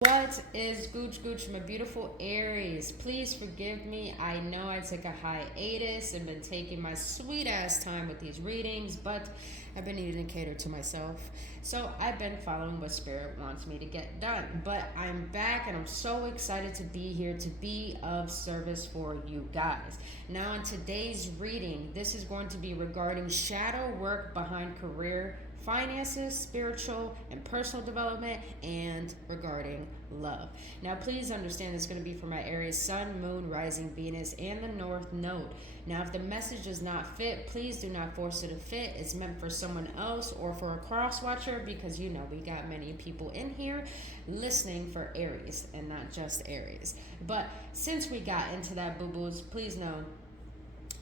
What is Gooch, my beautiful Aries? Please forgive me. I know I took a hiatus and been taking my sweet ass time with these readings, but I've been needing to cater to myself. So I've been following what Spirit wants me to get done. But I'm back and I'm so excited to be here to be of service for you guys. Now, in today's reading, this is going to be regarding shadow work behind career, finances, spiritual, and personal development, and regarding love. Now, please understand it's going to be for my Aries Sun, Moon, Rising, Venus, and the North Node. Now, if the message does not fit, please do not force it to fit. It's meant for someone else or for a cross watcher because you know we got many people in here listening for Aries and not just Aries. But since we got into that, boo boos, please know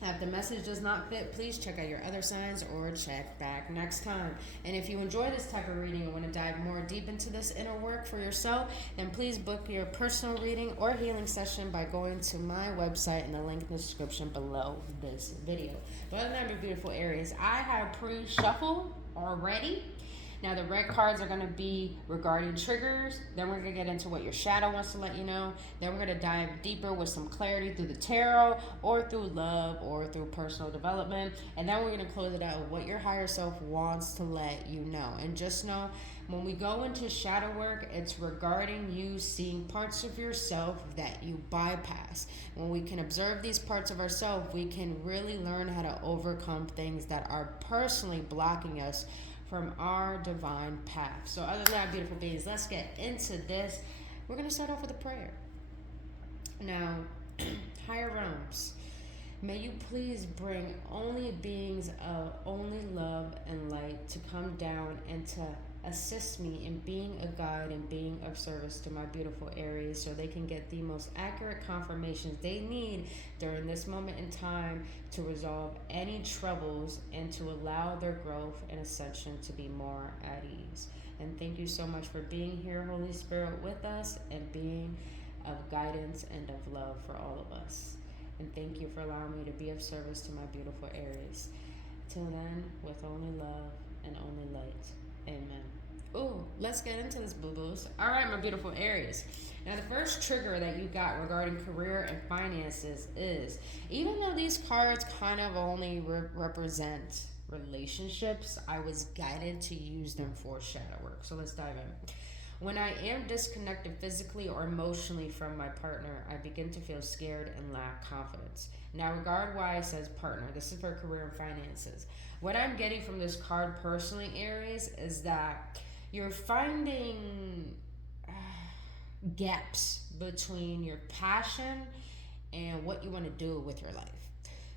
if the message does not fit, please check out your other signs or check back next time. And if you enjoy this type of reading and want to dive more deep into this inner work for yourself, then please book your personal reading or healing session by going to my website in the link in the description below this video. But other than that, beautiful Aries, I have pre-shuffled already. Now, the red cards are going to be regarding triggers. Then we're going to get into what your shadow wants to let you know. Then we're going to dive deeper with some clarity through the tarot or through love or through personal development. And then we're going to close it out with what your higher self wants to let you know. And just know, when we go into shadow work, it's regarding you seeing parts of yourself that you bypass. When we can observe these parts of ourselves, we can really learn how to overcome things that are personally blocking us from our divine path. So other than that, beautiful beings, let's get into this. We're going to start off with a prayer. Now, higher realms, may you please bring only beings of only love and light to come down and to assist me in being a guide and being of service to my beautiful Aries so they can get the most accurate confirmations they need during this moment in time to resolve any troubles and to allow their growth and ascension to be more at ease. And thank you so much for being here, Holy Spirit, with us and being of guidance and of love for all of us. And thank you for allowing me to be of service to my beautiful Aries. Till then, with only love and only light. Amen. Ooh, let's get into this, boo-boos. All right, my beautiful Aries. Now, the first trigger that you got regarding career and finances is, even though these cards kind of only represent relationships, I was guided to use them for shadow work. So let's dive in. When I am disconnected physically or emotionally from my partner, I begin to feel scared and lack confidence. Now, regard why it says partner. This is for career and finances. What I'm getting from this card personally, Aries, is that you're finding gaps between your passion and what you want to do with your life.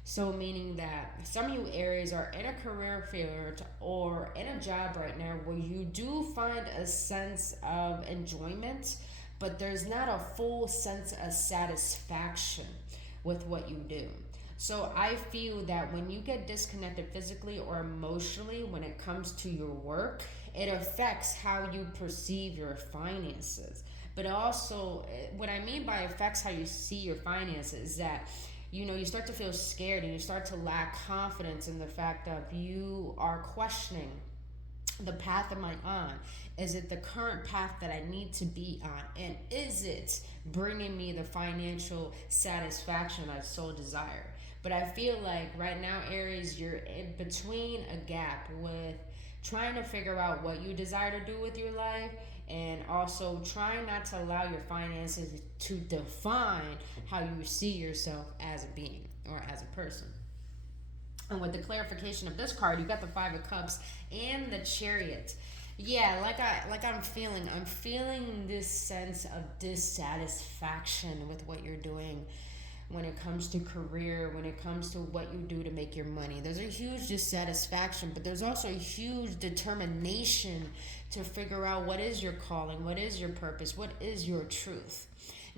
So meaning that some of you Aries are in a career field or in a job right now where you do find a sense of enjoyment, but there's not a full sense of satisfaction with what you do. So I feel that when you get disconnected physically or emotionally when it comes to your work, it affects how you perceive your finances. But also, what I mean by affects how you see your finances is that you start to feel scared and you start to lack confidence in the fact of you are questioning the path am I on? Is it the current path that I need to be on? And is it bringing me the financial satisfaction I so desire? But I feel like right now, Aries, you're in between a gap with trying to figure out what you desire to do with your life and also trying not to allow your finances to define how you see yourself as a being or as a person. And with the clarification of this card, you got the Five of Cups and the Chariot. Yeah, I'm feeling this sense of dissatisfaction with what you're doing when it comes to career, when it comes to what you do to make your money. There's a huge dissatisfaction, but there's also a huge determination to figure out what is your calling, what is your purpose, what is your truth.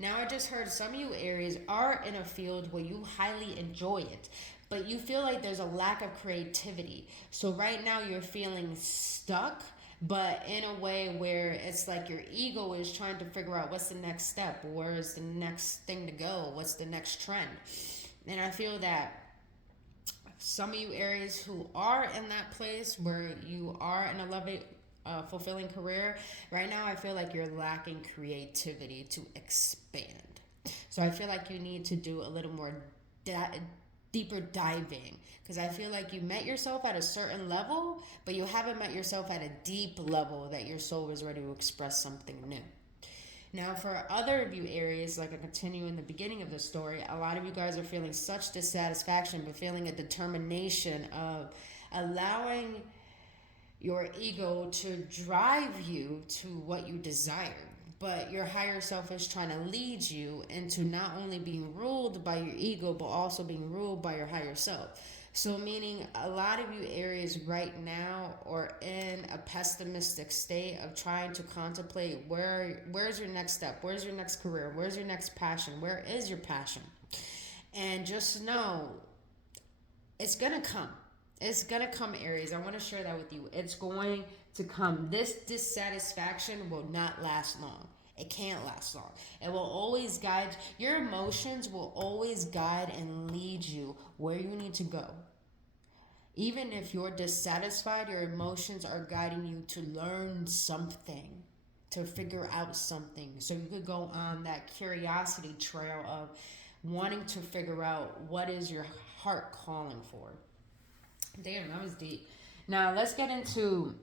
Now, I just heard some of you Aries are in a field where you highly enjoy it, but you feel like there's a lack of creativity. So right now you're feeling stuck, but in a way where it's like your ego is trying to figure out what's the next step, where's the next thing to go, what's the next trend. And I feel that some of you Aries who are in that place where you are in a fulfilling career. Right now, I feel like you're lacking creativity to expand. So I feel like you need to do a little more deeper diving, because I feel like you met yourself at a certain level, but you haven't met yourself at a deep level that your soul is ready to express something new. Now, for other of you Aries, like I continue in the beginning of the story, a lot of you guys are feeling such dissatisfaction, but feeling a determination of allowing your ego to drive you to what you desire. But your higher self is trying to lead you into not only being ruled by your ego, but also being ruled by your higher self. So, meaning a lot of you Aries right now are in a pessimistic state of trying to contemplate where's your next step, where's your next career, where's your next passion, where is your passion? And just know it's gonna come. It's gonna come, Aries. I want to share that with you. It's going to come. This dissatisfaction will not last long. It can't last long. It will always guide, your emotions will always guide and lead you where you need to go. Even if you're dissatisfied, your emotions are guiding you to learn something, to figure out something. So you could go on that curiosity trail of wanting to figure out what is your heart calling for. Damn, that was deep. Now let's get into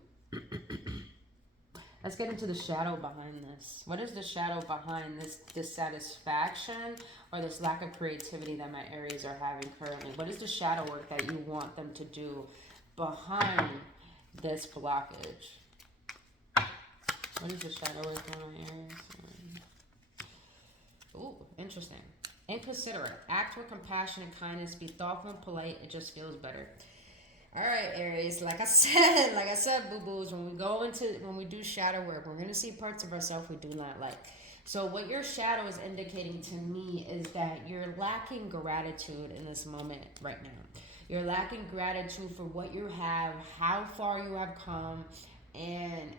the shadow behind this. What is the shadow behind this dissatisfaction or this lack of creativity that my Aries are having currently? What is the shadow work that you want them to do behind this blockage? What is the shadow work on my Aries? Ooh, interesting. Inconsiderate. Act with compassion and kindness. Be thoughtful and polite. It just feels better. All right, Aries. Like I said, boo-boos, when we do shadow work, we're gonna see parts of ourselves we do not like. So what your shadow is indicating to me is that you're lacking gratitude in this moment right now. You're lacking gratitude for what you have, how far you have come, and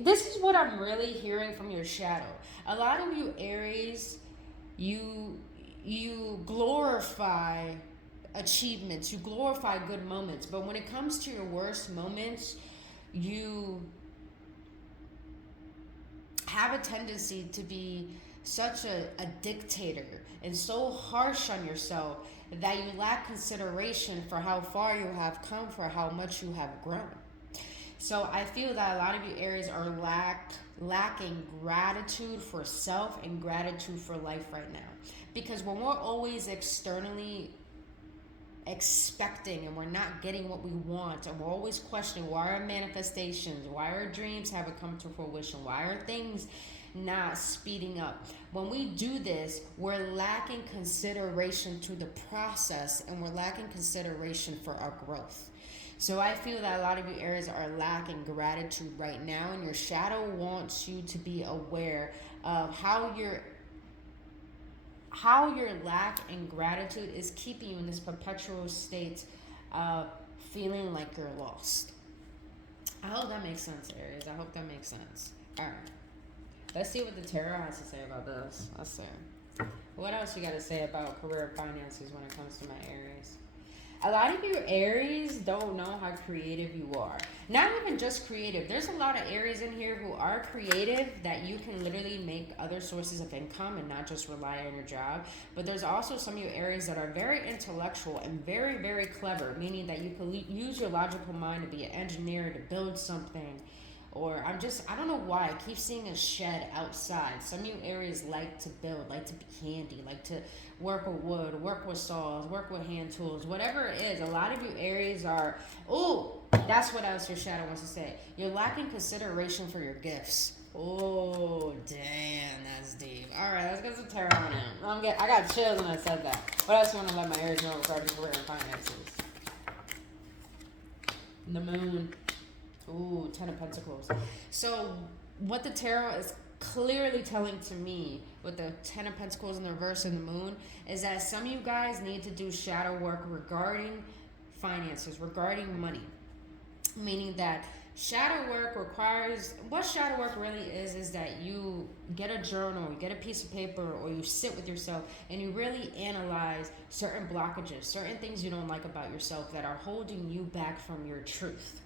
this is what I'm really hearing from your shadow. A lot of you Aries, you glorify achievements, you glorify good moments, but when it comes to your worst moments, you have a tendency to be such a dictator and so harsh on yourself that you lack consideration for how far you have come, for how much you have grown. So I feel that a lot of you Aries are lacking gratitude for self and gratitude for life right now. Because when we're always externally expecting and we're not getting what we want, and we're always questioning why our manifestations, why our dreams haven't come to fruition, why are things not speeding up, when we do this, we're lacking consideration to the process and we're lacking consideration for our growth. So I feel that a lot of you Aries are lacking gratitude right now, and your shadow wants you to be aware of how your lack in gratitude is keeping you in this perpetual state of feeling like you're lost. I hope that makes sense, Aries. I hope that makes sense. All right. Let's see what the tarot has to say about this. Let's see. What else you got to say about career and finances when it comes to my Aries? A lot of you Aries don't know how creative you are. Not even just creative. There's a lot of Aries in here who are creative, that you can literally make other sources of income and not just rely on your job. But there's also some of you Aries that are very intellectual and very, very clever, meaning that you can use your logical mind to be an engineer, to build something. Or I don't know why, I keep seeing a shed outside. Some of you Aries like to build, like to be handy, like to work with wood, work with saws, work with hand tools, whatever it is. A lot of you Aries are, that's what else your shadow wants to say. You're lacking consideration for your gifts. Oh, damn, that's deep. All right, let's get some tarot on now. I got chills when I said that. What else you want to let my Aries know regarding career and finances? The moon. Ooh, 10 of Pentacles. So what the tarot is clearly telling to me with the 10 of Pentacles in the reverse and the moon is that some of you guys need to do shadow work regarding finances, regarding money. Meaning that shadow work requires, what shadow work really is that you get a journal, you get a piece of paper, or you sit with yourself and you really analyze certain blockages, certain things you don't like about yourself that are holding you back from your truth.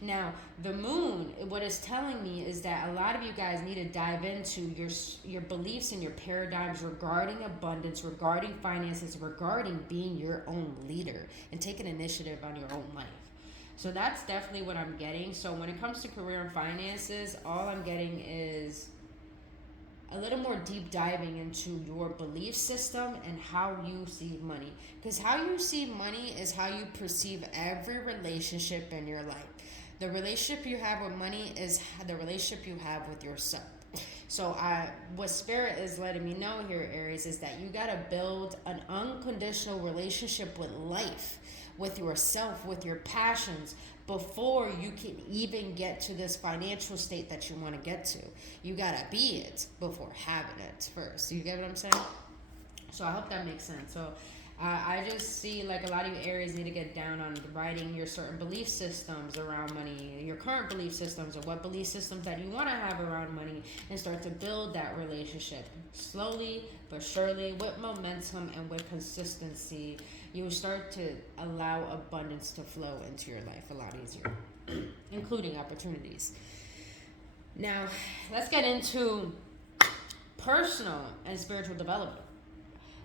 Now, the moon, what it's telling me is that a lot of you guys need to dive into your beliefs and your paradigms regarding abundance, regarding finances, regarding being your own leader and taking initiative on your own life. So that's definitely what I'm getting. So when it comes to career and finances, all I'm getting is a little more deep diving into your belief system and how you see money. Because how you see money is how you perceive every relationship in your life. The relationship you have with money is the relationship you have with yourself. So what Spirit is letting me know here, Aries, is that you got to build an unconditional relationship with life, with yourself, with your passions, before you can even get to this financial state that you want to get to. You got to be it before having it first. You get what I'm saying? So I hope that makes sense. So I just see like a lot of you Aries need to get down on writing your certain belief systems around money, your current belief systems, or what belief systems that you want to have around money, and start to build that relationship slowly but surely, with momentum and with consistency. You will start to allow abundance to flow into your life a lot easier, including opportunities. Now, let's get into personal and spiritual development.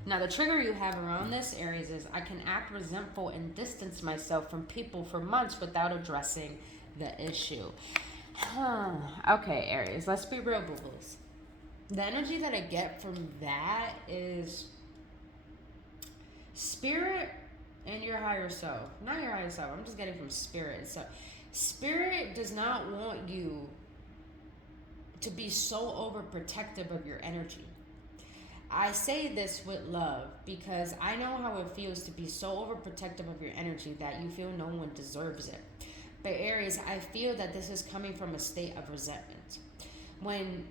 Now, the trigger you have around this, Aries, is I can act resentful and distance myself from people for months without addressing the issue. Okay, Aries, let's be real, boo-boos. The energy that I get from that is Spirit and your higher self. Not your higher self, I'm just getting from Spirit. So, Spirit does not want you to be so overprotective of your energy. I say this with love because I know how it feels to be so overprotective of your energy that you feel no one deserves it. But Aries, I feel that this is coming from a state of resentment. When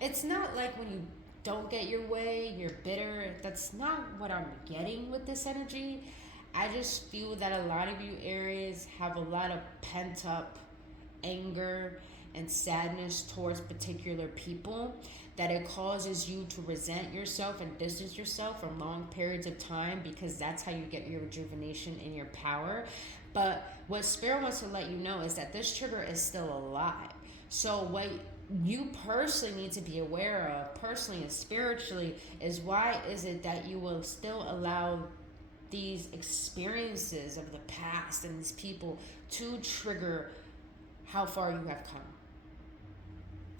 it's not like when you don't get your way, you're bitter. That's not what I'm getting with this energy. I just feel that a lot of you Aries have a lot of pent up anger and sadness towards particular people, that it causes you to resent yourself and distance yourself for long periods of time, because that's how you get your rejuvenation and your power. But what Spirit wants to let you know is that this trigger is still alive. So what you personally need to be aware of, personally and spiritually, is why is it that you will still allow these experiences of the past and these people to trigger how far you have come.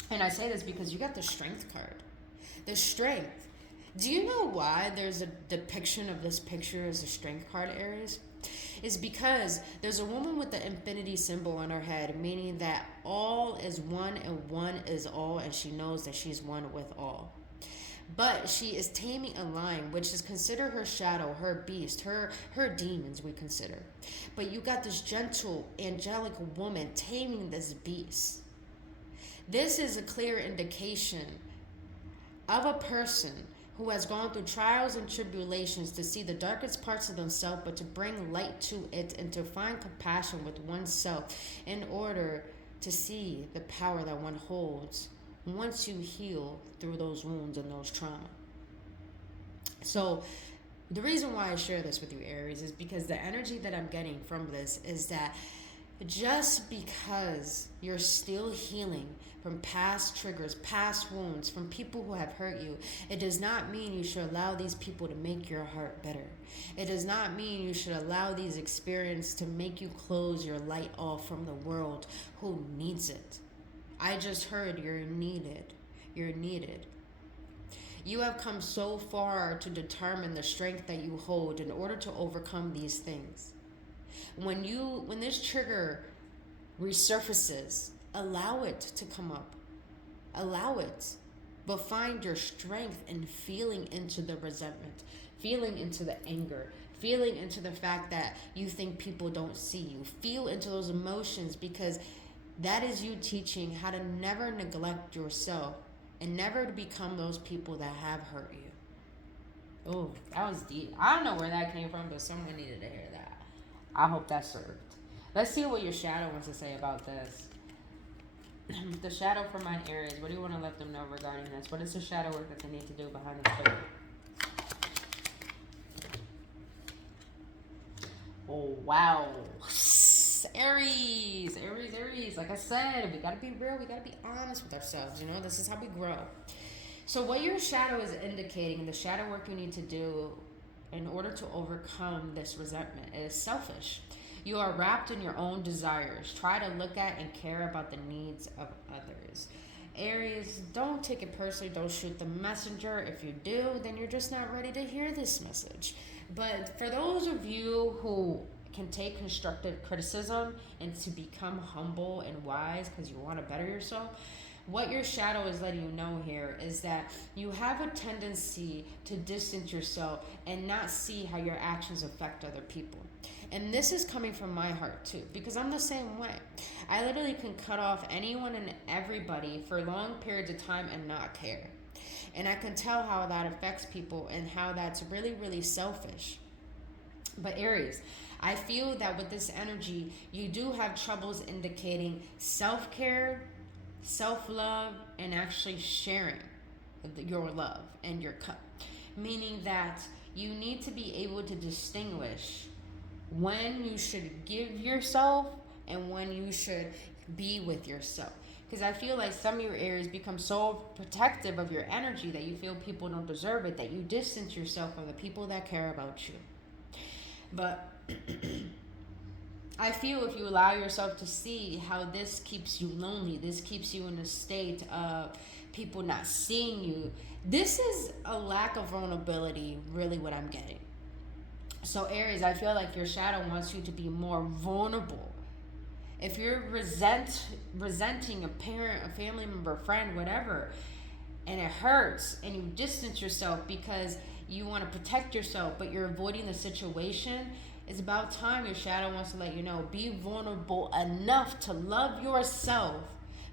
And I say this because you got the Strength card. The Strength. Do you know why there's a depiction of this picture as a Strength card, Aries? Is because there's a woman with the infinity symbol on her head, meaning that all is one and one is all, and she knows that she's one with all. But she is taming a lion, which is considered her shadow, her beast, her demons, we consider. But you got this gentle, angelic woman taming this beast. This is a clear indication of a person who has gone through trials and tribulations to see the darkest parts of themselves, but to bring light to it and to find compassion with oneself in order to see the power that one holds once you heal through those wounds and those trauma. So the reason why I share this with you, Aries, is because the energy that I'm getting from this is that just because you're still healing from past triggers, past wounds, from people who have hurt you, it does not mean you should allow these people to make your heart bitter. It does not mean you should allow these experiences to make you close your light off from the world who needs it. I just heard you're needed. You're needed. You have come so far to determine the strength that you hold in order to overcome these things. When this trigger resurfaces, allow it to come up. Allow it. But find your strength in feeling into the resentment, feeling into the anger, feeling into the fact that you think people don't see you. Feel into those emotions, because that is you teaching how to never neglect yourself and never to become those people that have hurt you. Oh, that was deep. I don't know where that came from, but someone needed to hear that. I hope that served. Let's see what your shadow wants to say about this. The shadow for my Aries. What do you want to let them know regarding this? What is the shadow work that they need to do behind the trigger? Oh, wow. Aries. Like I said, we gotta be real. We gotta be honest with ourselves. You know, this is how we grow. So what your shadow is indicating, the shadow work you need to do in order to overcome this resentment is selfish. You are wrapped in your own desires. Try to look at and care about the needs of others. Aries, don't take it personally. Don't shoot the messenger. If you do, then you're just not ready to hear this message. But for those of you who can take constructive criticism and to become humble and wise because you want to better yourself, what your shadow is letting you know here is that you have a tendency to distance yourself and not see how your actions affect other people. And this is coming from my heart too, because I'm the same way. I literally can cut off anyone and everybody for long periods of time and not care. And I can tell how that affects people and how that's really, really selfish. But Aries, I feel that with this energy, you do have troubles indicating self-care, self-love, and actually sharing your love and your cup. Meaning that you need to be able to distinguish when you should give yourself and when you should be with yourself. Because I feel like some of your Aries become so protective of your energy that you feel people don't deserve it, that you distance yourself from the people that care about you. But I feel if you allow yourself to see how this keeps you lonely, this keeps you in a state of people not seeing you, this is a lack of vulnerability, really what I'm getting. So Aries, I feel like your shadow wants you to be more vulnerable. If you're resenting a parent, a family member, a friend, whatever, and it hurts and you distance yourself because you want to protect yourself, but you're avoiding the situation, it's about time your shadow wants to let you know. Be vulnerable enough to love yourself,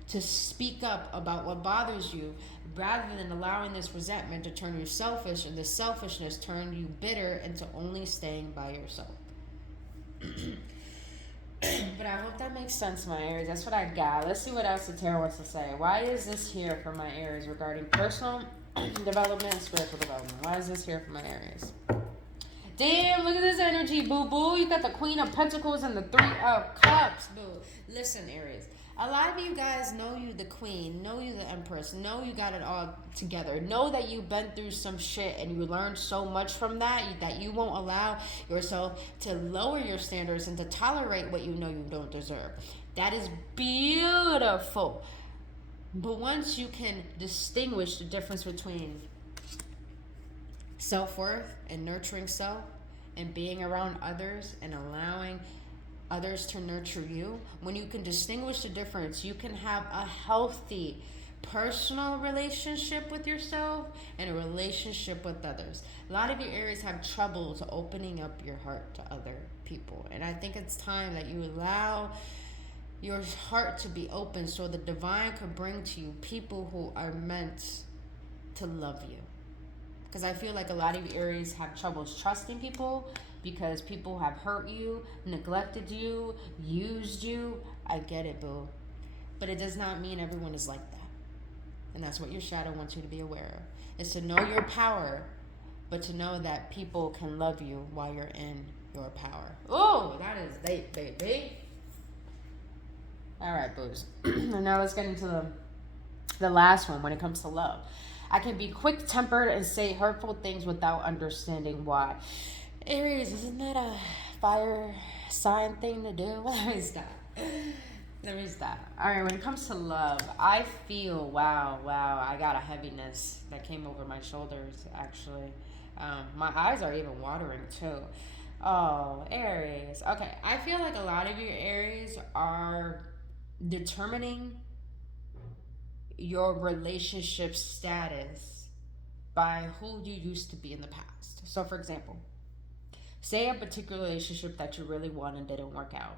to speak up about what bothers you, rather than allowing this resentment to turn you selfish and the selfishness turn you bitter into only staying by yourself. But I hope that makes sense, my Aries. That's what I got. Let's see what else the tarot wants to say. Why is this here for my Aries regarding personal development and spiritual development? Why is this here for my Aries? Damn, look at this energy, boo-boo. You got the Queen of Pentacles and the Three of Cups, boo. Listen, Aries. A lot of you guys know you the Queen, know you the Empress, know you got it all together. Know that you've been through some shit and you learned so much from that you won't allow yourself to lower your standards and to tolerate what you know you don't deserve. That is beautiful. But once you can distinguish the difference between self-worth and nurturing self and being around others and allowing others to nurture you, when you can distinguish the difference, you can have a healthy personal relationship with yourself and a relationship with others. A lot of you Aries have troubles opening up your heart to other people, and I think it's time that you allow your heart to be open so the divine could bring to you people who are meant to love you. Because I feel like a lot of you Aries have troubles trusting people because people have hurt you, neglected you, used you. I get it, boo. But it does not mean everyone is like that. And that's what your shadow wants you to be aware of. Is to know your power, but to know that people can love you while you're in your power. Oh, that is deep, baby. All right, boos. And now let's get into the last one when it comes to love. I can be quick-tempered and say hurtful things without understanding why. Aries, isn't that a fire sign thing to do? Let me stop. All right, when it comes to love, I feel, wow, I got a heaviness that came over my shoulders, actually. My eyes are even watering, too. Oh, Aries. Okay, I feel like a lot of you Aries are determining your relationship status by who you used to be in the past. So, for example, say a particular relationship that you really wanted didn't work out,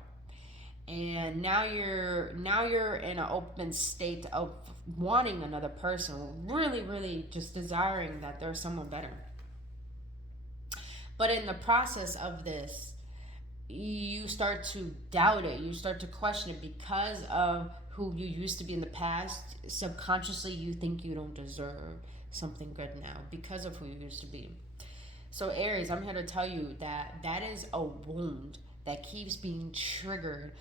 and now you're in an open state of wanting another person, really just desiring that there's someone better. But in the process of this, you start to doubt it, you start to question it because of who you used to be in the past. Subconsciously you think you don't deserve something good now because of who you used to be. So Aries, I'm here to tell you that is a wound that keeps being triggered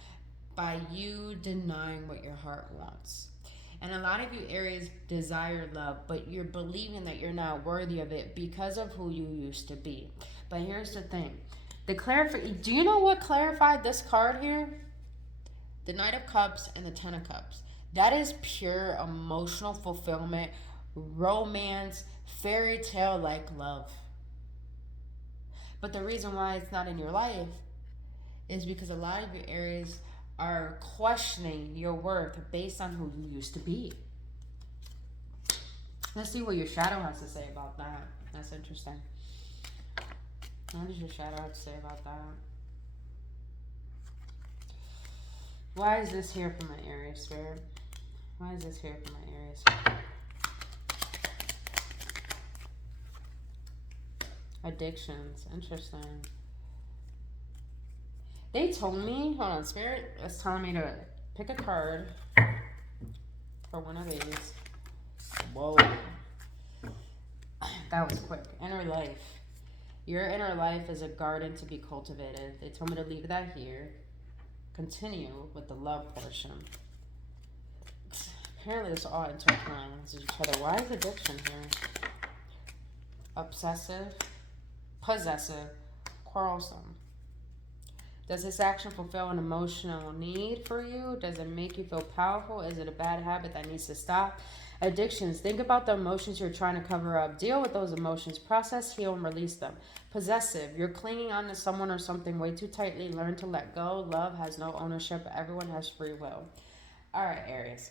by you denying what your heart wants. And a lot of you Aries desire love, but you're believing that you're not worthy of it because of who you used to be. But here's the thing. Do you know what clarified this card here? The Knight of Cups and the Ten of Cups. That is pure emotional fulfillment, romance, fairy tale like love. But the reason why it's not in your life is because a lot of your Aries are questioning your worth based on who you used to be. Let's see what your shadow has to say about that. That's interesting. What does your shadow have to say about that? Why is this here for my Aries, Spirit? Why is this here for my Aries? Addictions. Interesting. They told me, hold on, Spirit is telling me to pick a card for one of these. Whoa. That was quick. Inner life. Your inner life is a garden to be cultivated. They told me to leave that here. Continue with the love portion. Apparently it's all intertwined with each other. Why is addiction here? Obsessive, possessive, quarrelsome. Does this action fulfill an emotional need for you? Does it make you feel powerful? Is it a bad habit that needs to stop? Addictions. Think about the emotions you're trying to cover up. Deal with those emotions. Process, heal, and release them. Possessive. You're clinging on to someone or something way too tightly. Learn to let go. Love has no ownership. Everyone has free will. All right, Aries.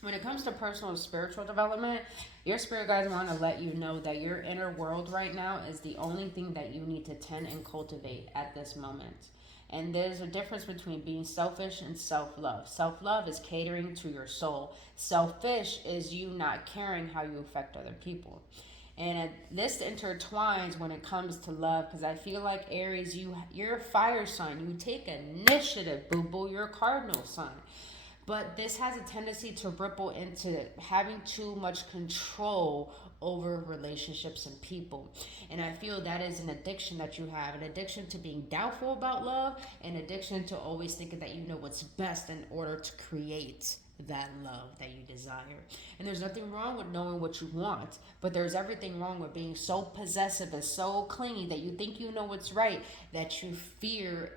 When it comes to personal and spiritual development, your spirit guides want to let you know that your inner world right now is the only thing that you need to tend and cultivate at this moment. And there's a difference between being selfish and self-love. Self-love is catering to your soul. Selfish is you not caring how you affect other people. And this intertwines when it comes to love, because I feel like Aries, you're a fire sign. You take initiative, boo-boo. You're a cardinal sign. But this has a tendency to ripple into having too much control over relationships and people. And I feel that is an addiction that you have, an addiction to being doubtful about love, an addiction to always thinking that you know what's best in order to create that love that you desire. And there's nothing wrong with knowing what you want, but there's everything wrong with being so possessive and so clingy that you think you know what's right, that you fear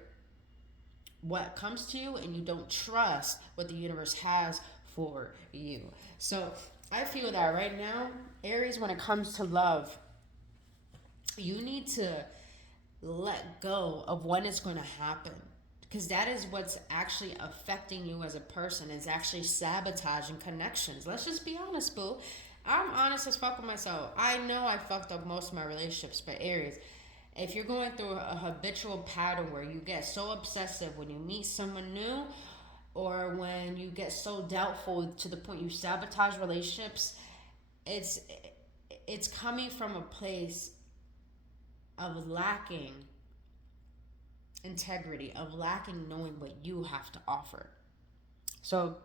what comes to you and you don't trust what the universe has for you. So I feel that right now, Aries, when it comes to love, you need to let go of when it's going to happen, because that is what's actually affecting you as a person. Is actually sabotaging connections. Let's just be honest, boo. I'm honest as fuck with myself. I know I fucked up most of my relationships, but Aries, if you're going through a habitual pattern where you get so obsessive when you meet someone new, or when you get so doubtful to the point you sabotage relationships, it's coming from a place of lacking integrity, of lacking knowing what you have to offer. So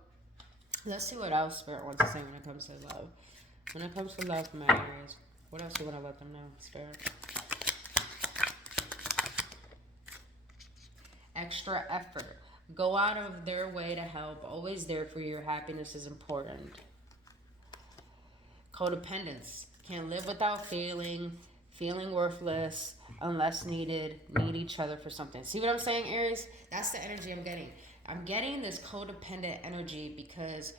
let's see what else Spirit wants to say when it comes to love. When it comes to love for my Aries, what else do you want to let them know, Spirit? Extra effort. Go out of their way to help. Always there for you. Your happiness is important. Codependence. Can't live without feeling worthless unless needed. Need each other for something. See what I'm saying, Aries? That's the energy I'm getting. I'm getting this codependent energy because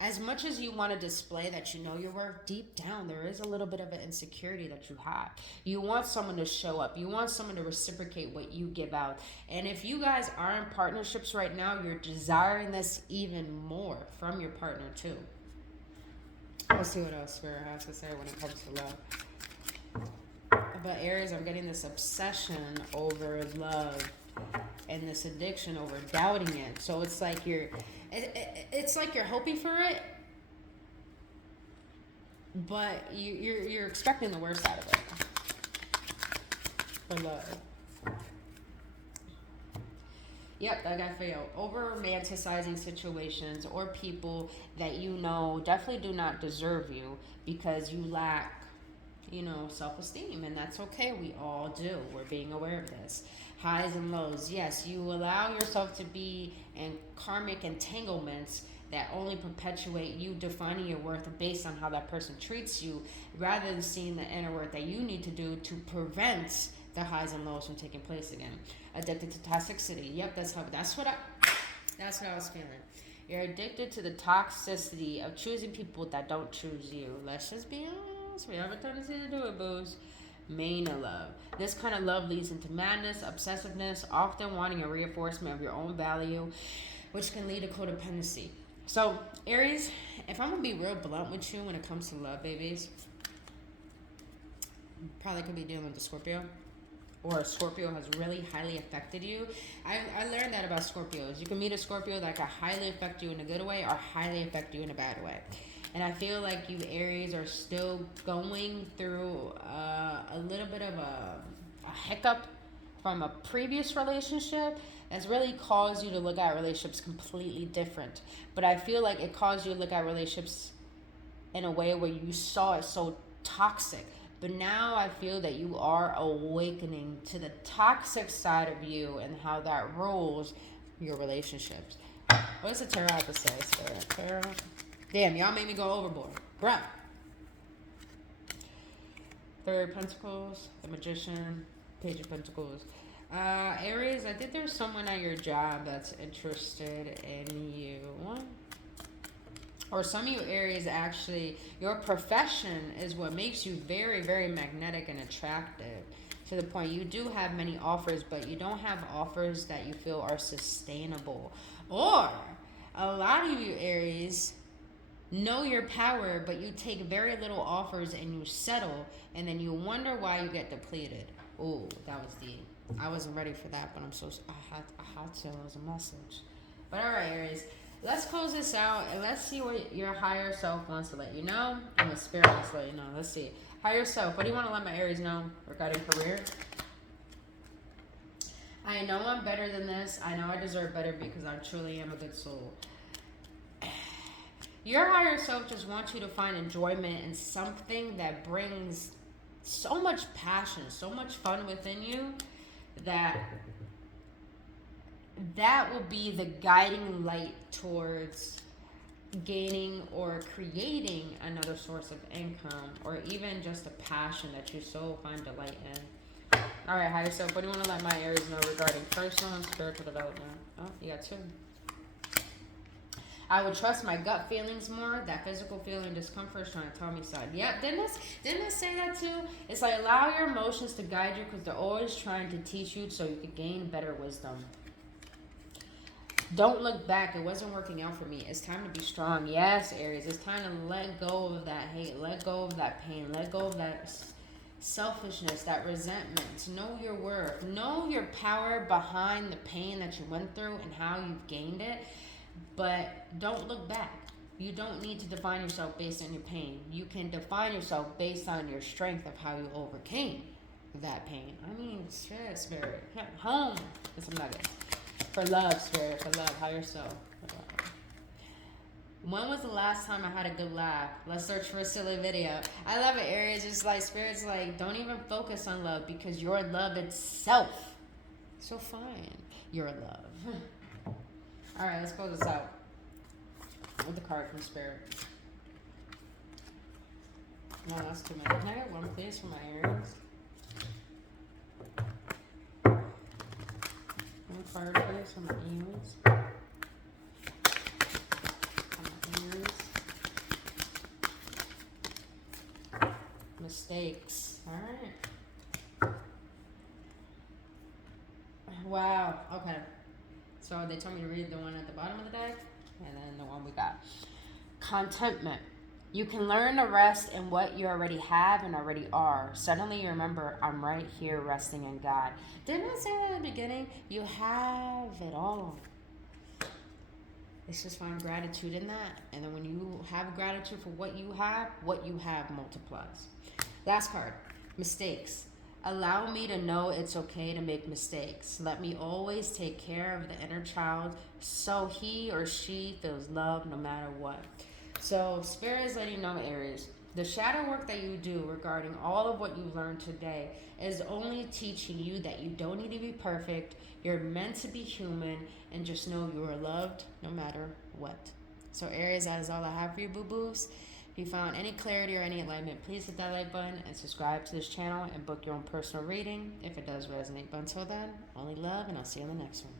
as much as you want to display that you know your worth, deep down there is a little bit of an insecurity that you have. You want someone to show up. You want someone to reciprocate what you give out. And if you guys are in partnerships right now, you're desiring this even more from your partner too. Let's see what else Spirit has to say when it comes to love. But Aries, I'm getting this obsession over love and this addiction over doubting it. So it's like it's like you're hoping for it, but you're expecting the worst out of it for love. Yep, that got failed. Over romanticizing situations or people that you know definitely do not deserve you because you lack self-esteem, and that's okay. We all do. We're being aware of this. Highs and lows. Yes, you allow yourself to be in karmic entanglements that only perpetuate you defining your worth based on how that person treats you, rather than seeing the inner work that you need to do to prevent the highs and lows from taking place again. Addicted to toxicity. Yep, that's what I was feeling. You're addicted to the toxicity of choosing people that don't choose you. Let's just be honest. We have a tendency to do it, booze. Mania love. This kind of love leads into madness, obsessiveness, often wanting a reinforcement of your own value, which can lead to codependency. So, Aries, if I'm going to be real blunt with you when it comes to love, babies, probably could be dealing with a Scorpio, or a Scorpio has really highly affected you. I learned that about Scorpios. You can meet a Scorpio that can highly affect you in a good way or highly affect you in a bad way. And I feel like you Aries are still going through a little bit of a hiccup from a previous relationship that's really caused you to look at relationships completely different. But I feel like it caused you to look at relationships in a way where you saw it so toxic. But now I feel that you are awakening to the toxic side of you and how that rules your relationships. What does the tarot have to say, Spirit? Tarot? Damn, y'all made me go overboard. Bruh. Three of Pentacles, the Magician, Page of Pentacles. Aries, I think there's someone at your job that's interested in you. Or some of you Aries, actually, your profession is what makes you very, very magnetic and attractive. To the point you do have many offers, but you don't have offers that you feel are sustainable. Or a lot of you Aries know your power, but you take very little offers and you settle, and then you wonder why you get depleted. Ooh, that was deep. I wasn't ready for that, but I had to. It was a message. But all right, Aries. Let's close this out and let's see what your higher self wants to let you know and the spirit wants to let you know. Let's see. Higher self, what do you want to let my Aries know regarding career? I know I'm better than this. I know I deserve better because I truly am a good soul. Your higher self just wants you to find enjoyment in something that brings so much passion, so much fun within you that will be the guiding light towards gaining or creating another source of income, or even just a passion that you so find delight in. All right, higher self, what do you want to let my Aries know regarding personal and spiritual development? Oh, you got two. I would trust my gut feelings more. That physical feeling discomfort is trying to tell me something. Yep, didn't I say that too? It's like allow your emotions to guide you because they're always trying to teach you so you can gain better wisdom. Don't look back. It wasn't working out for me. It's time to be strong. Yes, Aries. It's time to let go of that hate. Let go of that pain. Let go of that selfishness, that resentment. Know your worth. Know your power behind the pain that you went through and how you've gained it. But don't look back. You don't need to define yourself based on your pain. You can define yourself based on your strength of how you overcame that pain. I mean, spirit. Home with some nuggets. For love, spirit. For love. Higher self. When was the last time I had a good laugh? Let's search for a silly video. I love it, Aries. Just like spirit's like, don't even focus on love because you're love itself. So fine. You're love. All right, let's close this out with the card from spirit. No, that's too many. Can I get one, please, for my Aries? One card, please, for my Aries. Mistakes. All right. Wow. Okay. So they told me to read the one at the bottom of the deck, and then the one we got. Contentment. You can learn to rest in what you already have and already are. Suddenly you remember, I'm right here resting in God. Didn't I say that at the beginning? You have it all. It's just find gratitude in that. And then when you have gratitude for what you have multiplies. Last card. Mistakes. Allow me to know it's okay to make mistakes. Let me always take care of the inner child so he or she feels loved no matter what. So Spirit is letting you know, Aries, the shadow work that you do regarding all of what you learned today is only teaching you that you don't need to be perfect. You're meant to be human, and just know you are loved no matter what. So Aries, that is all I have for you, boo-boos. If you found any clarity or any enlightenment, please hit that like button and subscribe to this channel and book your own personal reading if it does resonate. But until then, only love, and I'll see you in the next one.